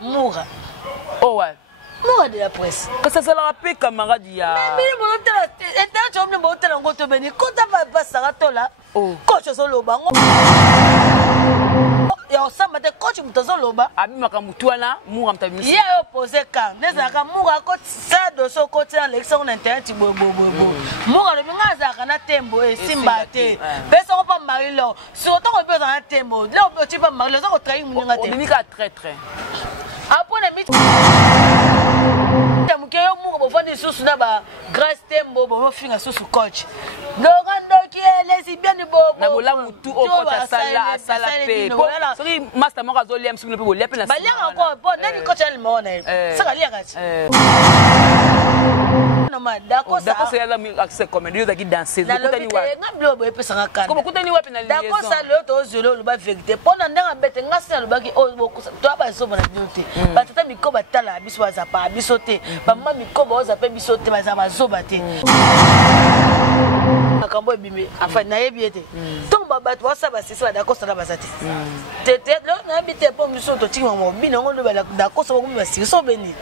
Moura. Oh ouais. Moura de la presse. Que ça se la rappelle camarade ya. Mais mon hôtel, tu as mon hôtel en goto beni. Quand tu vas sarato là. Oh. Coach solo bango. Et on s'en bat coach mutozo loba. Abi makamutuana Moura mtabimisi. Il a opposé quand. Les aka Moura coach ça de son côté en l'élection on internet bo. Moura le binga za kana tembo et simbate. Personne pas mari là. Surtout on peut dans un tembo. Là on peut pas mari là on trahir mon ngate. On nika très. Après les mythes. Mukeyo Moura bo fandi susu na ba grâce tembo bo finga susu coach. Dorando qui est lesbienne bo. Na bola mutu o coach asala pe. Sori master moko zo lem sulu pe bo lepe na. Ba lia encore bon nani coach elle mo na. Ça lia kati. Non ma d'accord ça. D'accord c'est là accès comme Dieu qui danser. Kutani wa. Ngablo bo epesa ngakana. Comme kutani wa penaliser. D'accord ça le to zolo le ba vérité. Pona ndanga bete ngasi le ba ki o bo to ba so bona biote. Ba tata miko ba tala biso ba zapa bisote. Ba mama miko ba zape bisote ba za ba zo bate. Akambo bimé enfin na yebiete. Donc ba ba to sa ba sisi ba d'accord ça la ba zate. Tete lo na bite po bisoto tingwa mo bino ngondo ba d'accord ça ba ko ba sisi so beni.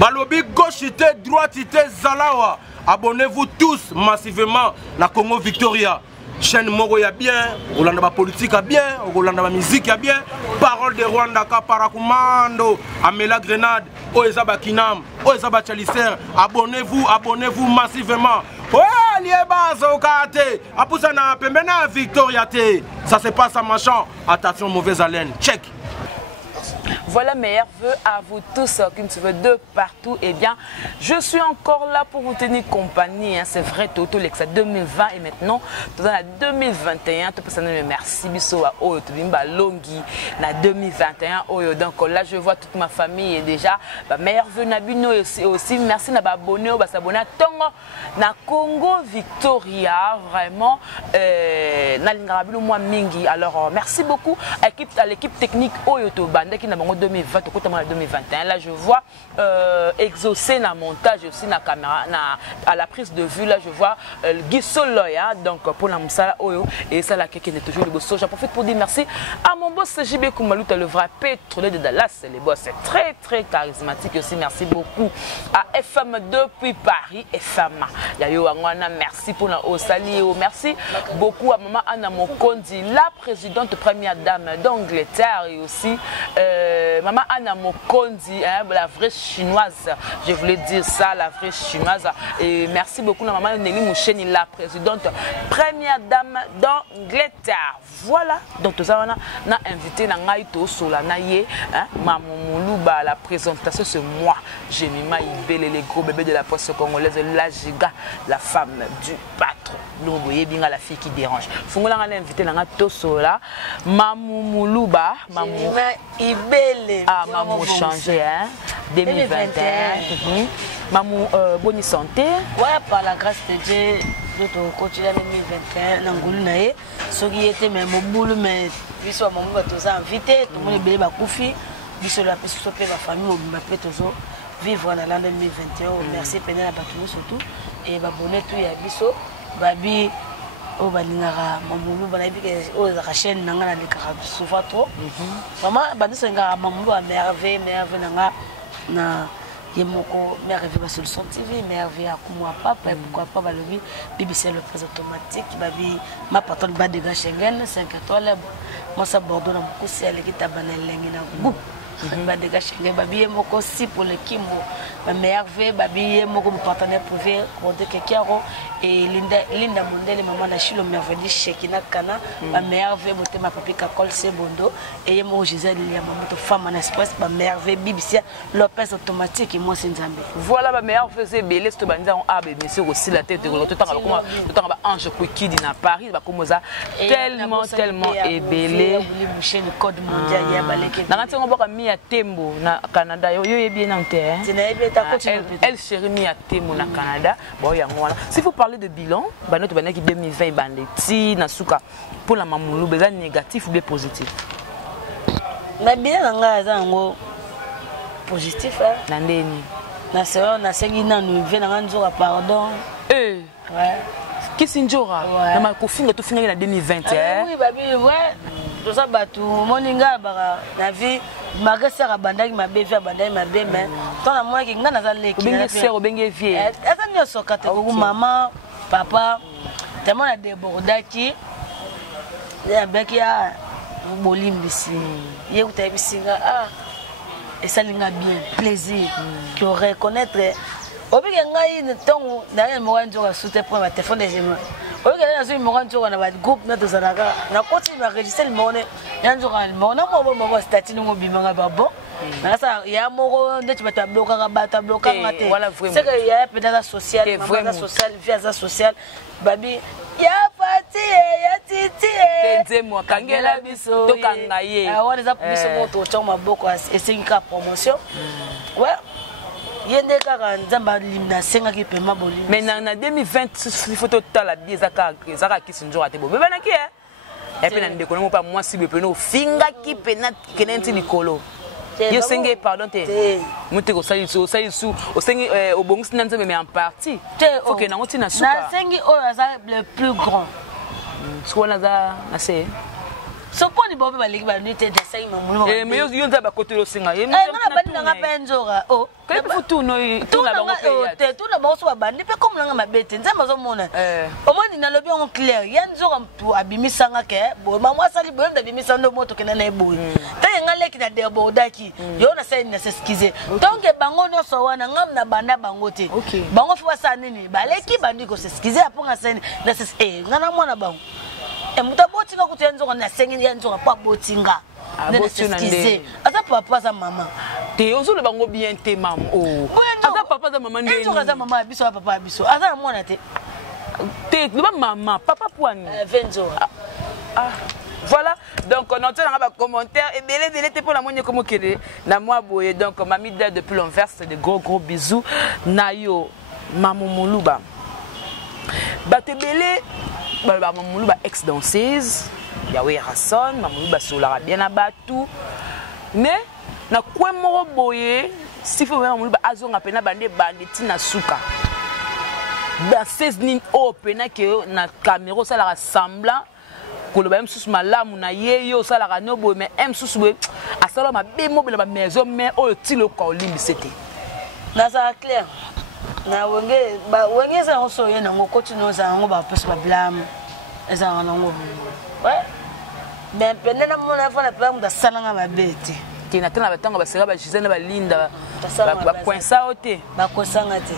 Balobi gauchité, droitité, Zalawa. Abonnez-vous tous massivement la Congo Victoria. Chaîne Moro ya bien, Olanda politique a bien, Olanda musique a bien. Parole de Rwanda Kaparakumando, Amela Grenade, Oezaba Kinam, Oezaba Chalicer. Abonnez-vous massivement. Ouais, Lieba Zokate, Apusana Pembena Victoria T. Ça se passe à machin. Attention, mauvaise haleine. Check. Voilà, meilleurs vœux à vous tous qui me suivent de partout. Eh bien, je suis encore là pour vous tenir compagnie. Hein. C'est vrai, Toto Lexa 2020 et maintenant, dans la 2021, tout ça me merci. Biso à Oyo, Tubimba Longi, na 2021. Oyo, donc là, je vois toute ma famille et déjà, meilleurs vœux Nabino aussi. Merci na abonné, s'abonner à Tongo, na Congo Victoria, vraiment, na Lingarabilo moi Mingi. Alors, merci beaucoup à l'équipe technique Oyo Tobanda qui n'a pas 2020, 2021. Là, je vois exaucer na montage aussi na caméra, à la prise de vue. Là, je vois Guy Soloya, donc pour la Moussala Oyo et ça là qui est toujours le boss. J'en profite pour dire merci à mon boss JB Koumalouta, le vrai pétrolier de Dallas. Les boss, c'est très charismatique aussi. Merci beaucoup à FM depuis Paris, FM. Yayo Angwana, merci pour la Osali. Merci beaucoup à maman Anna Mokondi, la présidente première dame d'Angleterre et aussi maman Anna Mokondi, hein, la vraie chinoise, je voulais dire ça, la vraie chinoise. Et merci beaucoup à maman Nelly Moucheni, la présidente première dame d'Angleterre. Voilà, donc tout ça, on a invité Nangaito Solanaye, Maman Moulouba, la présentation, c'est moi, Jemima Ibele, les gros bébés de la poste congolaise, la giga, la femme du patron. Vous voyez bien la fille qui dérange. Fungola on a invité Nangaito Sola, Mamou Moulouba, Mamou Ibele. Ah, Mamou changé, hein, 2021. Mamou bonne santé. Ouais, par la grâce de Dieu, notre quotidien 2021, Nangoulou Naé, ce qui était même au boulot, mais puisque mon monde tous invité, tout le monde est belé bakoufi, puisque la personne peut la famille, on peut tous vivre dans l'an 2021. Merci Pénéla la Batou surtout et babonné tout ya biso, babi. Oh balingara mamulu banabi ke o za chaîne nanga na likara souffre trop vraiment badiso ngara mamulu a merveille nanga na yemoko merveille ba solution TV merveille à kumwa papa pourquoi pas balobi BBC le presse automatique babi ma patronne ba de Schengen 5 étoiles moi ça Bordeaux na beaucoup c'est l'équipe tabana lengi na goût badega shenge babi moko si pour le kimbo ma mère ve babi moko mon partenaire privé Rodé Kekiaro et Linda Mondele maman na Chilo merveilleux Shekina Kana ma mère ve boté ma papi Kakol Sebondo et moi Gisèle Lilia maman to femme en express ma mère ve Bibisia Lopez automatique et moi c'est Nzambe. Voilà ma mère faisait belé ce bandia on a monsieur aussi la tête de tout temps comme ange qui dit na Paris ba comme ça tellement ébélé boucher le code mondial ya baleke na ntango boka mi ya tembo na Canada yo bien na terre elle chérie mi ya tembo na Canada bon yango wana si vous parlez de bilan ba notre banaki 2020 bandeti na suka pour la mamulu beza négatif ou bien positif na bien nga zango positif na ndeni na sero na sengi na nous venanga nzoka pardon ouais Kisinjora na makofinga to finga na 2020 oui babi ouais to ça batu moninga baka na vie magasera bandaki mabe via bandaki mabe mais ton na moi ki nga na za leki benge sero benge vie eza nyo sokate ko maman papa tellement na débordaki ya beki ya bolimbisi ye utabisinga et ça linga bien plaisir que reconnaître obi ke ngai ntongo na mo wanjo ka sute pour ma téléphone des gens obi ke na zo mo wanjo na ba groupe na tozalaka na koti ma register le mone yanjo ka mo na mo statut ngo bimanga babo na ça ya moko ndeti bata bloka ka bata bloka ngate c'est que ya peut-être social vraiment social via social babi ya fati ya titi tenze mo kangela biso to kangaye wana za biso moto choma boko essayer ka promotion ouais yende kaka nzamba limna senga ki pema boli mais na 2020 photo tala bizaka Kisinjora te bo bebana ki et puis na ndeko mo pa moi cible peno finga ki pena kenenti likolo yo senge pardon te muti ko sali su o sengi obongisi na nzambe mais en partie faut que na ngoti na suka na sengi o aza le plus grand soit na se so poni bobe baleki ba nite de sengi mamulu mais yo nza ba kotelo singa ye na bandi nga penjora que futu no tu na bango te tu na bango so bandi pe comme nga mabete nzamba zo mona au moins na lobi on clair ya nzoka mtu abimisanga ke bo mama sali bo nda bimisanga moto kena na eboyi ta nga leki na debordaki yo na sai na s'excuser donc bango no so wana ngam na banda bango te bango fi wasa nini baleki bandi ko s'excuser aponga sai na nga na mwana bango muta botinga kuti yanzoka na sengi yanzoka pa botinga na s'excuser asa papa sa mama te ozolo bango bien te mam asa papa za mama ndeni yanzoka za mama biso papa biso asa mwana te ba maman papa poani venzo voilà donc on entend un commentaire et belé pour la moine comme kele na moi boye donc mamie depuis l'envers de gros bisous nayo maman Moluba bate belé maman Moluba ex danseuse yawe Rasson maman Moluba solara bien na batu mais na kwa moro boye si faut maman Moluba azonga pena bande tina suka danseuse nin o pena ke na caméra ça la semblant koloba même sous malamu na yeyo ça la no boye mais m sous boye asala ma be mobile ba maison mais o tilo ko limbi c'était na ça clair na wenge za on so ye na ngoko tino za ngo ba peso ba blam eza na ngo ouais mais pene na mona fa na plan da salanga ba bete kina tena batanga basera ba Gisèle ba Linda ba coinça ote ba kosanga te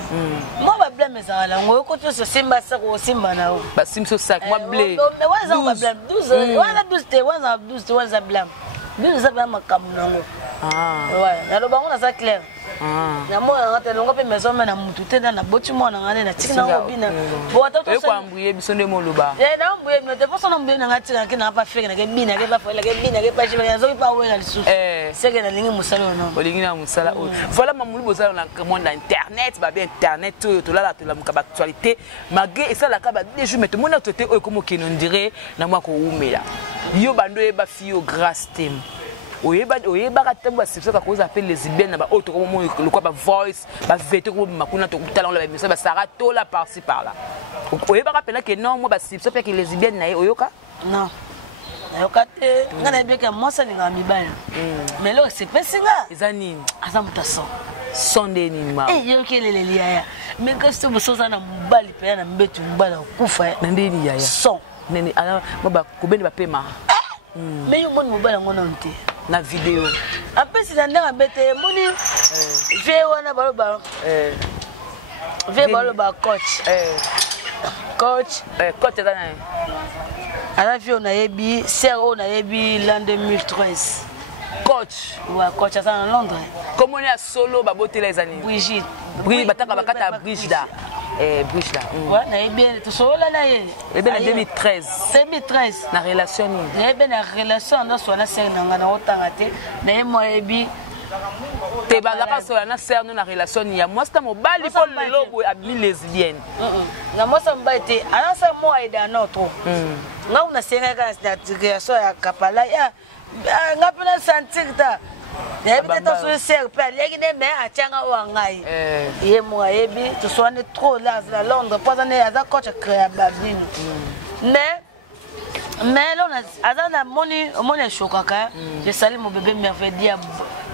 mo ba blam eza na ngo ko to so simba sa ko simba na o ba simso sac moi blé mais waza ba blam 12 waza 12 te waza blam 12 za ba makamu na ngo ouais na lo bango na ça clair na mo na te longo pe maison na mutu te na boti mo na ngane na tika na obina bo ata to ko ambuye biso nde Moluba na ambuye no te poso na ambuye na ngati na kina pa feke na ke bina ke pa fela ke bina ke pa jiba na zo pa wela lisu seke na lingi musala no olingi na musala voilà mamulu bozala na monde internet ba bien internet to la mukaba actualité magé et ça la ka ba déjà mais tout monde a traité comme qui on dirait na moi ko umela yo bando e ba fio grâce tem oyeba ka tembo c'est ça qu'on appelle les lesbiennes ba autre comme le quoi ba voice ba vete ko makuna to talent la mais ça ba sarato là par-ci par là oyeba rappeler que non moi ba c'est ça que les lesbiennes na oyoka non nayoka te ngana beka moi ça ninga mibaya mais là c'est pas singa ezani asa mutaso sonde ni ma yo kelele liaya mais que ce boso ça na mbali pe na mbetu mbala kufa na ndeni yaya son nene ala ba ko beni ba pema mais yo mon mobile ngona nte na vidéo En plus, c'est dans un bête, moni. J'ai un baloba. J'ai baloba coach. Coach. Coach, c'est à la vie, on a ébi, on a ébi l'an 2013. Coach. Ouais, coach, ça en Londres. Comment on est à solo, baboté les années. Brigitte. Brigitte, bataka Brigitte. Brigitte là. Ouais, on a ébi, tout solo là, là. Et bien en 2013. 2013. La relation. Et bien la relation, on a soit la scène, on a autant raté. Mais moi, ébi. Te bazaka so na sœur nous na relation ya moi c'est mon bali pour le lobo abli lesbienne na moi ça m'a été alors ça moi aide un autre nga una senga ka na relation ya kapala ya nga pena sentir ta et puis tu so sœur pa légine mais atanga wa ngai et moi ebi tu sois trop là à Londres pas année à coach créa babine mais là on a moni chokaka je salue mon bébé merveilleux.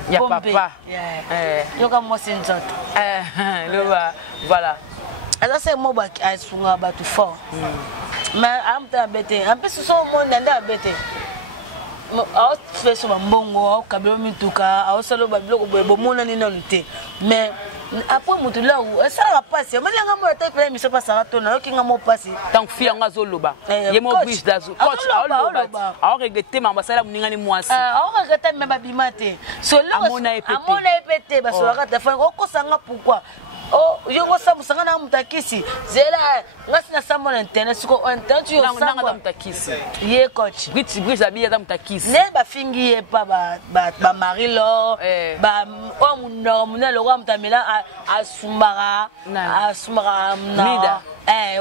Il y a papa. Il y a moi c'est une sorte. Voilà. Alors c'est moi qui a souvent battu fort. Mais en plus ce sont mon nanda bête. Alors fais sur un bongo, kabelo mituka, alors solo bablo bo mona ni nonte. Mais après mutu là où ça va passer. Mais là moi ta pele mi se passe à tona, ki nga mo passer. Tant fi nga zoloba. Ye mo bridge dazo. Coach aloba. Alors regretter ma basala muninga ni mwasi. Alors regretter même babimate. Solo amona epete ba solo ka ta fa ko sanga pourquoi? Oh, yongo samu sanga na mutakisi. Zela ngasi na samu na internet siko internet yo sanga na mutakisi. Ye coach. Bridge abi ya mutakisi. Ne ba fingi ye pa ba Marilo ba o munna lo wa mutamela asumara Mida.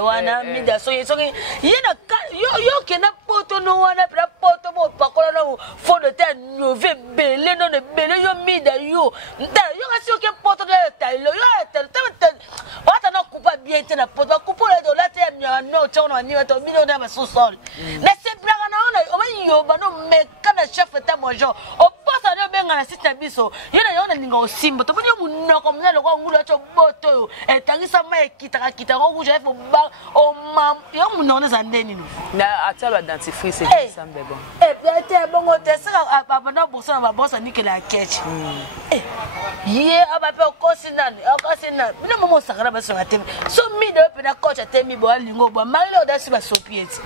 Wana mida so yena yo kena poto no wana pra poto mo pakola no fond de terre nyove belé no de belé yo mida yo nda yo ngasi yo ke poto de tailo yo tel wata no coupa bien tena poto coupa le dollar te mya no chono ni wato bino na ba sous-sol mais c'est blaga na on o yo ba no me kana chef ta mojo o posa no benga na sita biso yona ninga o simbo to bino munno ko mna lo ko ngulu cho boto yo etangisa ma kita ko ku chef ba o mam yo munno ne zandeni no na atalo dentifrice c'est ça bon peut-être bon te sera abana bossa na bossa ni que la catch ye abape okosinani bino momo sakara ba so atem so mi de pe na coach atemi bo alingo bo marilo da si ba sopieti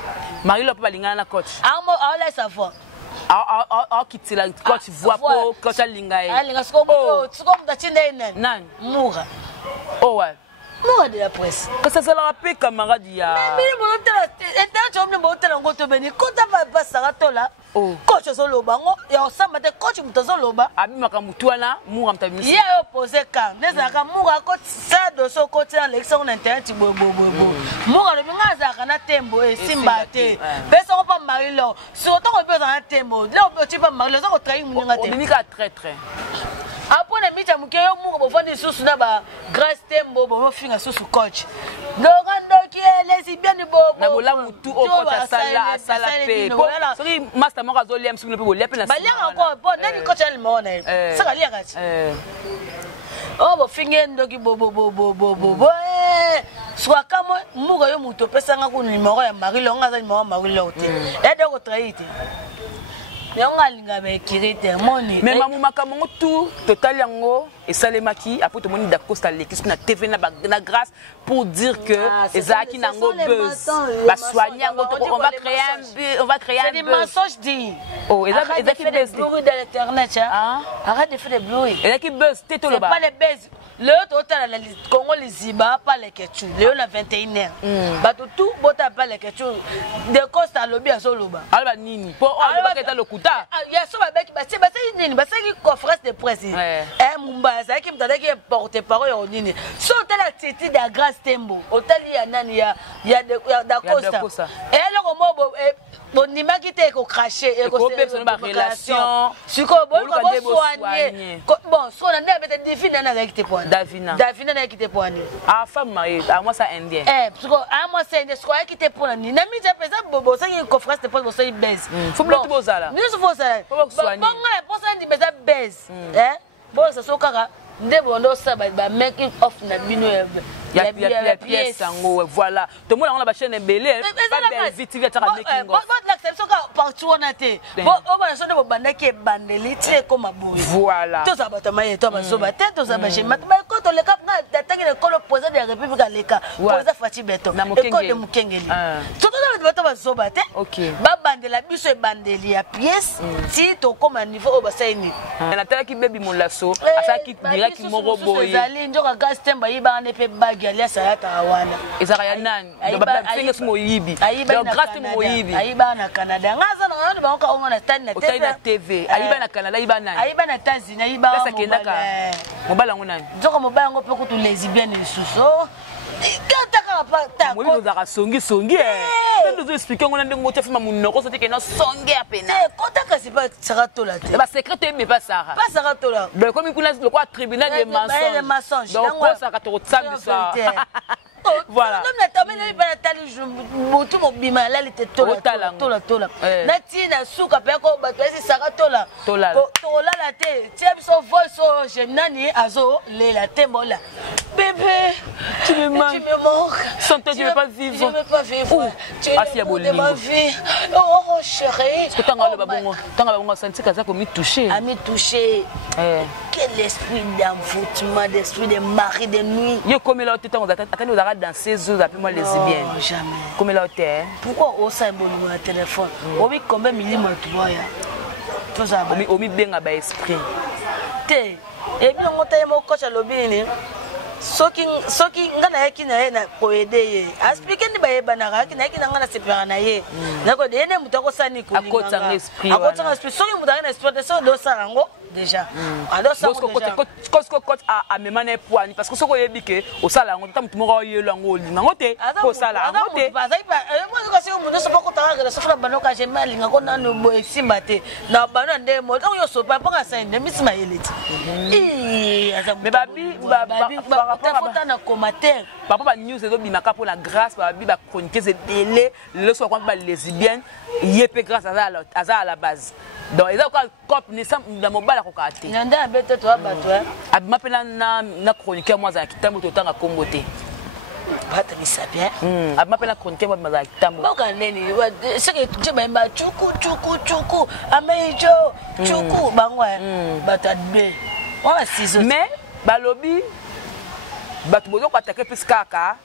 marilo pe balingana na coach amo ala savoir quitter la coach voit pour coach alinga sko mutachinda inen nan mura ouais moi de la presse que ça la rappelle camarade ya mais mon hôtel mon hôtel en goto beni kota ba sarato là coach so lobango ya osamba te coach mutozo loba abi makamutwana mura mtamisi ye opposé quand neza ka mura ko ça de so côté en l'élection na internet bo mura le binga za kana tembo e simba te pesa ko pa marilo so to ko pesa na tembo là on peut tu pas marilo ça ko trahi muninga te muninga très après na mita muke yo mura bo fandi susu na ba grace tembo bo finga susu coach ndogando ki lesbienne bo na bola mutu o coach asala pe sori master moko azoliam sukule pe bolia pe na balia ko bon nani coach ali mona saka lia kati oh bo finge ndoki bo soit kama muga yo mutu pesa nga ku numéro ya Marilo nga za numéro Marilo te ede ko traite mais on a linga be kirite moni mais mamu makamongo tout total yango et salemaki après tout moni d'Acosta l'équipe na TV na grâce pour dire que ezaki nango buzz ba soigner yango on va créer un c'est des mensonges dit ezaki buzz bruit de l'internet arrête de faire des bruits ezaki buzz teto c'est pas les buzz le total la Congo les ziba pas les ketu le na 21h ba tout bota pas les ketu de Costa lobby azoloba alba nini po on va keta lokuta ya so ba beki ba se nini ba se conférence de presse mumba ça qui m'tendait qui porte parole au nini so tela titi da grâce tembo hôtel ya nani ya da Costa et le romo bon nima qui te ko cracher et ko personne ba relation siko bon ko soigner bon so na ndebe define na avec tes points Davina na qui te poigné femme mariée à moi ça indien parce que à moi c'est indien quoi qui te poigné na mi par exemple bobo ça une conférence de presse bobo baise faut plus bozala nous faut ça bon pour ça dit mais ça baise bon ça so kaka ndebo ndo ça ba making off na bino ya pièce ngo voilà tout le monde on a ba chaîne belé pas belle vite vite ta making off bon l'acception parti wana te o ba sonde bo bandaki bandeli tie ko maboye voilà to za batama ye to ba soba te to za ba jema ba ko to le cap nga datangi le kolo président de la république aleka président Fati Beto école de Mukengeli to to ba to ba soba te ba bandela biso e bandeli ya pièce ti to koma niveau ba saini na tala ki bebi molaso asaki direct moko boye zali njoka gas temba yiba ne pe bagi ali asayata wana ezaka ya nani ba fenge smo yibi donc grâce mo yibi ayiba na Canada ngaza na ngani ba ko ngona stand na TV ayiba na Canada ayiba nani ayiba na Tanzania ayiba pesa kendaka mobala ngona njoka mobala ngo pe ko tu lesbienne suso kataka pa ta mo yibi zaka songi tendo zo expliquer ngona ndengo te fima munoko so te kena songe apena kotaka si pas saratola te ba secret mais pas Sarah pas saratola donc comme kuna le quoi tribunal des mensonges donc ko ça ka to tsambi ça voilà non na tamene ba tali mutu mobima la lite tola na tina suka pe ko ba pesi saratola tola la te tia biso voice jenani azo le la tembola bébé tu me manques sans toi je ne vais pas vivre je ne vais pas vivre tu es ma vie oh chérie tanga babongo santi kaza ko mi toucher quel esprit d'envoûtement d'esprit de mari de nuit yo comme là tanga attendez aux dans 16 jours appelle-moi lesbienne jamais comme là hôtel pourquoi au ça bon numéro de téléphone obi combien millimètres boya tout ça omi benga ba esprit te et bien on t'a mo coach lobini soki ngana yaki na ye na ko aider expliquer ni ba ye banaka ki na yaki na ngana separa na ye nako de ne mutako sani ko akota esprit soki mutaka na exploitation do sarango déjà alors ça coach a memane poani parce que soko yebi ke o sala ngo tamutu moko yelo ngo linga ngote ko sala ngote ba sai ba mo ko se mo so ko tanga ke so fra banoka je mali nga ko nanu bo eximba te na bano nde mo yo so pa ponga sai nde misima yeleti mais babi ta fota na commentaire papa ba news ezo bimaka pour la grâce babi ba chroniquer c'est délai le soir quand ba lesbienne yepé grâce à la base donc ils ont cop ni sam na mobala ko kate nanda abete to abato abima pena na chroniquer moi za kitambo to tanga kombote bata ni sabia abima pena chroniquer moi za kitambo boka neni c'est que je ba chuku amejo chuku bangwa bata be on sizo mais balobi batu bozo ko attaquer plus kaka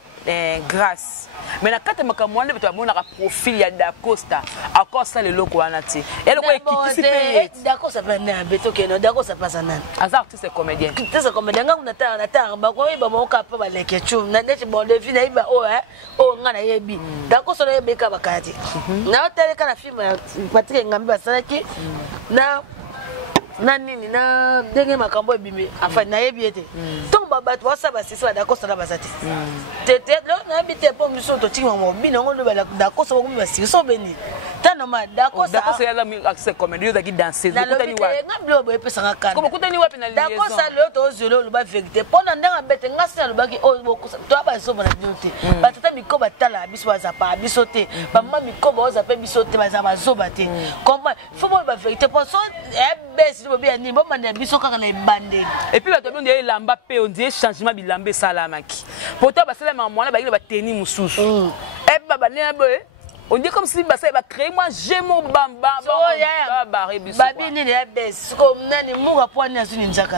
grâce mais na kate makamwande beto abona ka profil ya Da Costa encore ça le loko wana ti elle ko ekitisipe Da Costa pa na beto keno Da Costa pa sana azar artiste comédien ngam na ta ba ko ba mo ka pa ba leke chum na ndeti bonde vi na iba o ngana yebi Da Costa no yebe ka bakati na tele kana film Patrick Ngambi basalaki na nini na ndenge makambo ebimi afa na yebi ete donc bato wasaba sisi Da Costa na basati tete lo na bite po miso to tinga mo bino ngondo ba Da Costa ko mi basiki so beni tano ma Da Costa ya la mi accès comédie za ki danser kutani wa ngablo bo epesa ngakana ko kutani wa pena liaison Da Costa lo to zelo lo ba vérité pona ndanga bete ngasi na lobaki o bokusa to ba so bana diote batata miko batala biso baza pa biso te mama miko boza pe biso te baza bazoba te comment faut ba vérité pour so bes bien ni bon mande biso kaka na bande et puis bato bonde lamba pe on dit changement bilambe salamaki pourtant basala mwana ba ba teni mususu et baba ne boy on dit comme si basa ba créer moi j'aime mon bamba ba biso babi ni ya bes comme nani muga poani azuni nzaka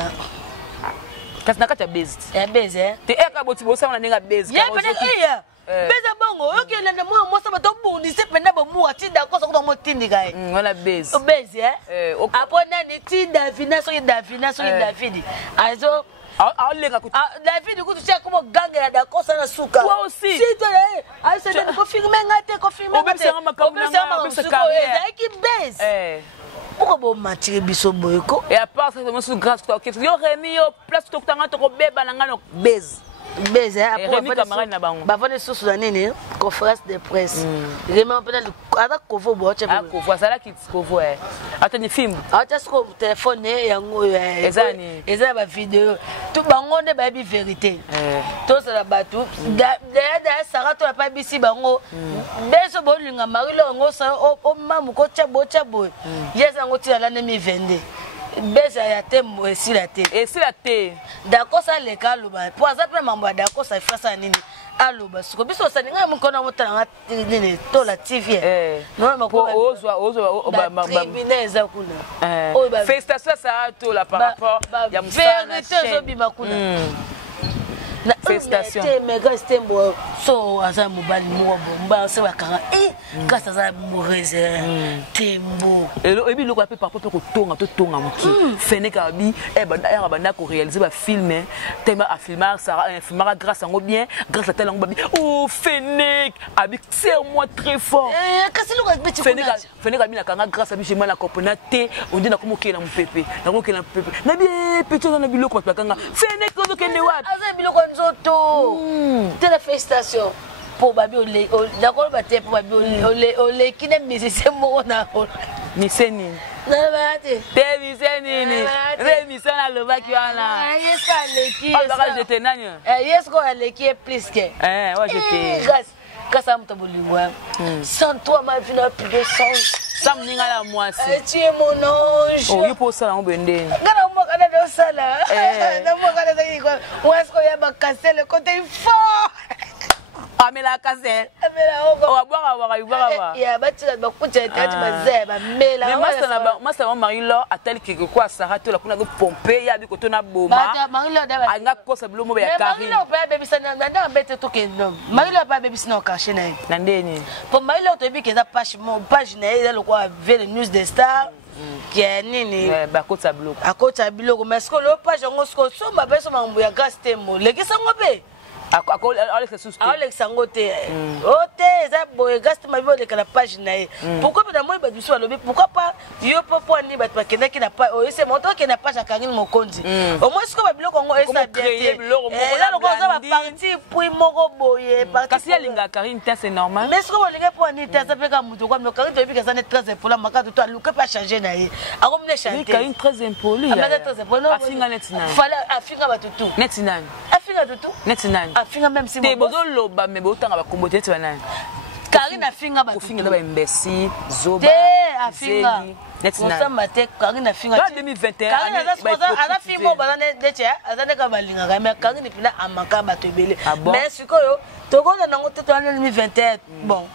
kasi nakata best ya bes te eka boti bosa na ninga best ya pena beza bongo okela na mwa mosa bato bundi se penda ba mwa ti Da Costa ko mo tindi kai wala base apona ni ti David David azo lenga ku David ku tu ko ganga ya Da Costa na suka toi aussi si toi ai se de ko filmer ngate ko filmer ngate obesa ki base pourquoi bon matire biso boyko et à part ça moi sous grâce toi que yo remi yo place to tanga to ko beba na ngano base baiser après bavane sous la nene conférence de presse vraiment peut-être avec covo boche covo ça là qui covo attends film attends ce que téléphone yango eza ba vidéo tout bango ne ba bi vérité tout ça la batu da Sarah to pas bisi bango beso bolinga marilo ngo sa o mamu ko chabo yesa ngo ti la nemi vende besa ya tembo esila te Da Da Costa le kaluba pour ça pe mambo Da Costa fasa nini Allô, parce que biso ça ninga mon kona motala nini to la TV. Non mais pour tribunal za kuna. Félicitations ça to la par rapport ya musala. Vérité zo bima kuna. Félicitations. Mais gasté mo so aza mobali mo mba se wakanga grâce à Moureze tembo. Et bi loko pe par rapport ko tonga muki. Fene ka bi banda ko réaliser ba film tema a filmar ça filmar grâce à bien grâce à tel babi. Oh Fene abi c'est moi très fort. Kasi loko beti Fene ka bi na kanga grâce à bi chez moi la coponate on dit na komo ke na mpepe. Na ko ke na mpepe. Na bi petit na bi loko pa kanga. Fene ko kende wat. Aza bi loko nzoto. Te la félicitation. Pour babi d'accord baté pour babi ole qui ne musicien mo na miseni na baté te miseni ni re misana lo baki wana yes aleki alors j'étais nani yes ko aleki plus que ouais j'étais kasa mtaboliwa 103 ma vina plus de 100 sam ninga la moisi tu es mon ange oh yupo sala ngobende ngana mo kana do sala na mo kana zaki ko wasko ya bakase le côté fort. Amela Kazel. Oh, boire. Ya batira bakuta tete bazeba mela. Mais master Marie-Laure a tel que quoi Sarah to la kuna go pomper ya bi ko to na boma. Bata Marie-Laure daba. Anga ko sa bilo mo ya Karine. Marie-Laure ba baby sana na bete to ke nom. Marie-Laure ba baby sana caché na. Na ndeni. Pour Marie-Laure to bi ke za page na ile lo kwa ver news de star. Qui est nini ba ko sa bilo. Akota bilo mais ce que le page ngo sko so ma beso mambo ya gas temo. Le kisa ngobe. Alex Sangote. Ote, ça boy gaste ma vie de la page naïe. Pourquoi pas moi ba biso alobi pourquoi pas yo popo ni ba bakenda qui n'a pas c'est mon temps qui n'a pas Karine Mokonzi. Au moins ce que ba biloko ngo esa bien. Là le cosa va partir puis moko boye parce kasi ya linga Karine c'est normal. Mais ce que vous linga pour ni ça fait comme muto comme Karine depuis que ça n'est très impoli la maka to aluka pas changer naïe. A comme ne chanter. Karine très impoli. Très impoli. Afinga netina. Fallait afinga ba tutu. Netina. Afinga tutu. Netina. Afinga même si mo bozo loba me botanga ba kombote tu banana Karine afinga ba kofinga ba imbécile zoba te afinga netina ça mate Karine afinga 2021 Karine ana finga ba na deche azane ka balinga ka mais Karine pina amaka ba tebele mais sikoyo tokonda nango te to 2021 bon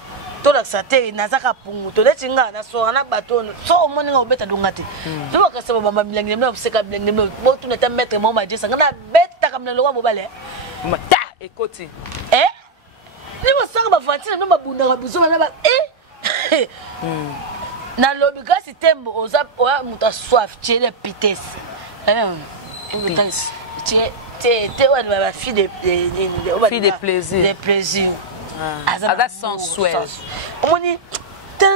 to la sate nazaka pungu to letinga na so na bato so omoninga obeta dongate to ba kasaba mama bilangile me obseka bilangile me bo tu neta mettre mo ma jesa ngana beta kamna lo wa mobale mata ekoti ni mo sanga ba vantine no mabunda ka biso na ba na lobi kasi tembo oza oya muta soif tiele pitesse te wa ba fille de plaisir de plaisir aza sensuel omoni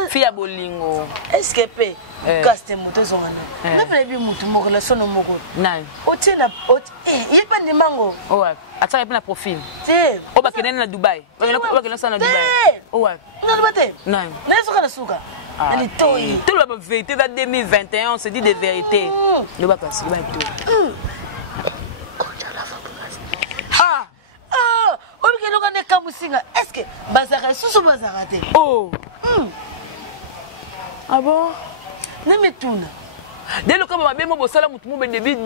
fille ya bolingo est-ce que pe kaste moto zona na pele bi mutu moko la sono moko nani otina il pas de mango ouais ataka pe na profil te o ba kenene na Dubai o ba kenene na Dubai ouais non bate nani na soka na suka ali toi tout la vérité dans 2021 on se dit des vérités le ba kasi ba tout est-ce que bazara sous bazara te oh ah bon na metuna dès le cas ma bé mo bosala mutu mo début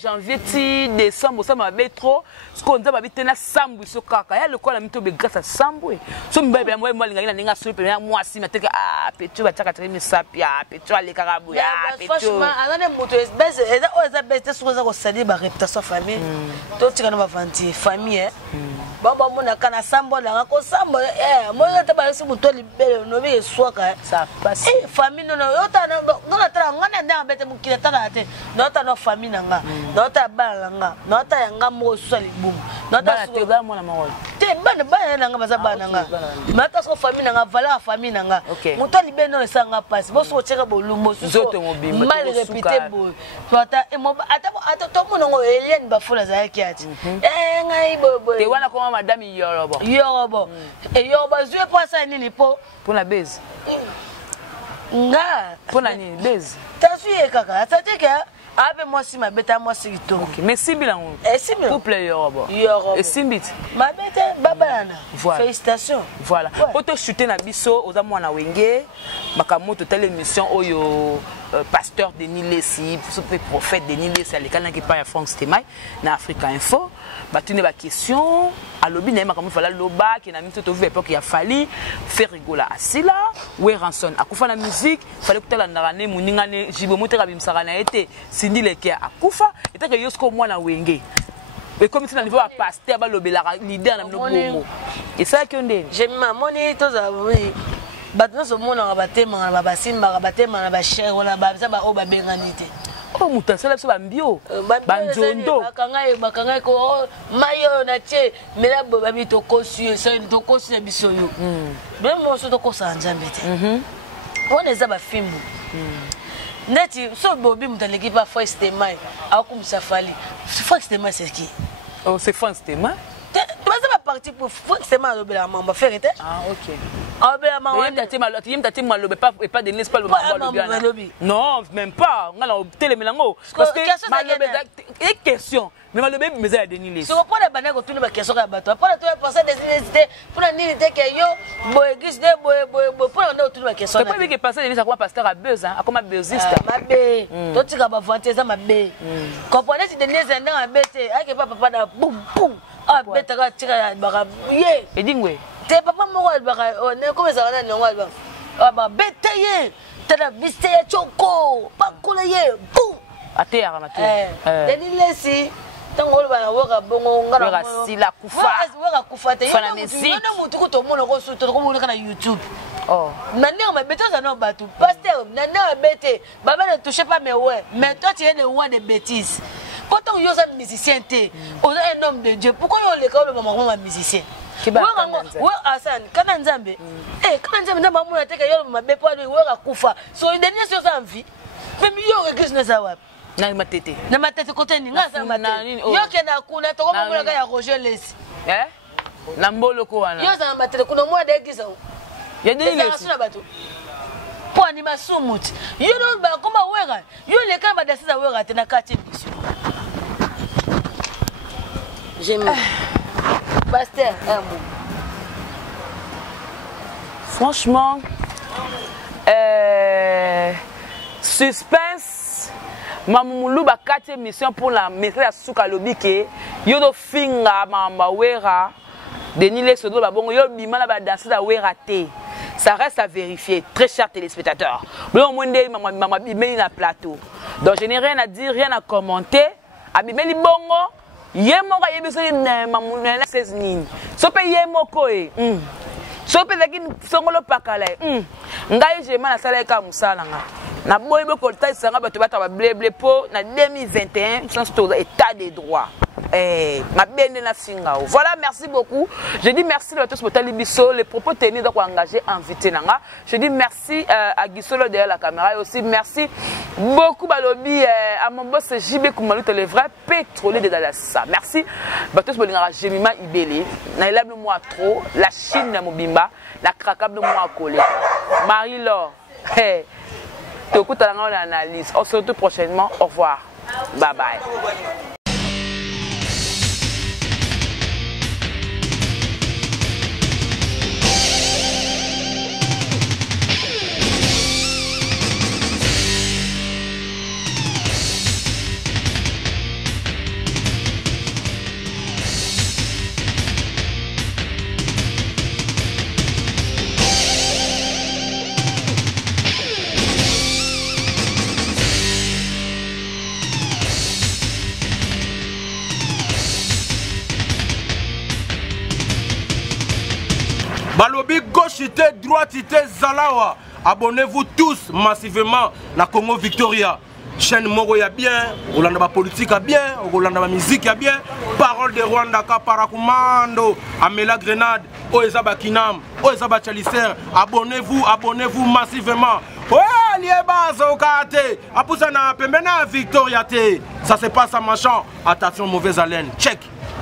janvier ti décembre ça m'a bé trop ce qu'on a babité na sambu so kaka ya le quoi la mito be grâce à sambu so mbebe moi linga ninga so pe moi si na teka petu ba taka temi sapia petu ale karabu ya petu franchement ana moto bese eza bese so ko sali ba réputation famille to tika na ba vanti famille baba mona kana sambo la ko sambo mo ta ba si moto libele no be swaka ça passe famille no yo ta na tra ngana bete mukila tana te nota no famille nanga nota bala nga nota yanga mo swali bum nota te ba mona mawol te bana nanga baza bana nga nota so famille nanga vala famille nanga muto libe no esanga passe bo so cheka bolumbo so mal répété bo tota ata to monongo Eliane bafula za yaki ati ngai bobo te wana ko madame yorobo e yoba zwe posa nini po na base nga pona nini base tasuye kaka atake abe mosi mabeta mosi kitoko OK mais simbila ngo simbi couple yorobo et simbit mabeta babalana félicitations voilà poto shooter na biso oza mwana wenge makamoto telle émission oyo pasteur Denis Lessi, prophète Denis Lessi, à l'école qui parle à France Témaï, dans Africa Info, tu n'as pas question, à l'objet, il faut loba, qui n'a mis tout au vu, il a fallu faire rigoler à Silla, ou Ranson, à Koufa la musique, il fallait que tu aies la mouningane, Jibomote Rabim Sarana était, Cindy Leke à Koufa, et tu as yosko moi na Wenge. Et comme c'est un niveau à pasteur, l'idée à nous. Et ça, qu'on dit. J'ai mis ma monnaie, tout ça, oui. Maintenant, ce monde a battu, ma bassine, ma battu, ma chère, on a battu, ma oba benganité. Oh, mouton, c'est là, c'est un bio. Banjondo. Bakanga, ko, mayo, nache, mais là, babi, to kosu, c'est to kosu, bisoyo. Même moi, je te kosu en jambette. On est à film. Neti, so Bobby, mouton, l'équipe a fait ce thème, à comme ça fallait. Ce thème, c'est qui? Oh, c'est France thème. Tu vas partir pour forcément le bel amant, faire été. Ah, ok. Ah, bel amant, tu n'as pas de l'espace non, même pas. On a télé mélango. Parce que il question. Mais le bébé me a Denis Lessi. Si on prend les bananes que tu ne vas question à bateau. Pour la penser des universités, pour la nidité que yo, boégus de pour la autre la question. C'est pas lui qui passe Denis à quoi pasteur à buzz, hein, à comme buzziste. Ma bé, toi tu vas vanter ça ma bé. Comprenez si Denis est dans un bête, avec papa da boum boum. Ah bête ka tira ba yé. Et dingwe. T'es papa mo ba on est comme ça on est ba. Ah ba bête yé. T'as la viste ya choko. Pas coulé boum. À terre à terre. Denis Lessi. Tant on va voir bongo ngara sila kufa waka kufa te fana musique yona mutu ko to mona ko so to ko mona kana YouTube oh nande on bete ça non batu pasteur nande on bete baba ne touche pas mes ouais mais toi tu es le roi des bêtises quand on yo ça musicien te on est un homme de Dieu pourquoi on le ka maman musicien ouais Hassan kana nzambe kana nzambe nzambe mona te ka yo mabe po ali waka kufa so dernier sur sa vie même yo église ne ça wapi na matete côté ni ngasa matete yo kena kuna to ko mona ka ya Roger Lessi na mbolo ko wana yo za matete kuna mwa de giza ya Denis Lessi na bato po animation muti yo no ba koma wera yo le ka ba dasiza wera te na quartier mission j'aime pasteur franchement suspense Mamulu ba 4e mission pour la maîtrise à Souka Lobike yo do finga mamba wera Denis Lessi do ba bongo yo bima na ba danser da wera te ça reste à vérifier très chers téléspectateurs bon monde mama bimeli na plateau donc je n'ai rien à dire rien à commenter abimeli bongo yemo ka yebiso na mamuna na 16 nini so pe yemo ko so pe zaki songolo pakala ngai je mana sala ka musala nga na boy boko taisanga bato bata ba bleble po na 2021 sans tout état de droit ma bende na finga voilà merci beaucoup je dis merci à tous pour Talibiso les propos tenus donc engagé invité nanga je dis merci à Gisolo derrière la caméra et aussi merci beaucoup balobi à mon boss JB Koumaluto le vrai pétrolier de Dalasa merci batos bolingara Jemima Ibele na elable moi trop la Chine na mobimba la craquable moi collé Marie-Laure T'écoutes l'analyse. On se retrouve prochainement. Au revoir. Bye bye. Balobi gauchité, droitité, Zalawa. Abonnez-vous tous massivement na Congo Victoria. Chaîne Moroya bien, Olanda politique a bien, Olanda musique a bien. Parole de Rwanda Kaparakumando, Amela Grenade, Oezaba Kinam, Oezaba Chalicer. Abonnez-vous massivement. Ouais, liebaz au kate. Apusana pembena Victoria te. Ça se passe à machin. Attention mauvaise haleine. Check.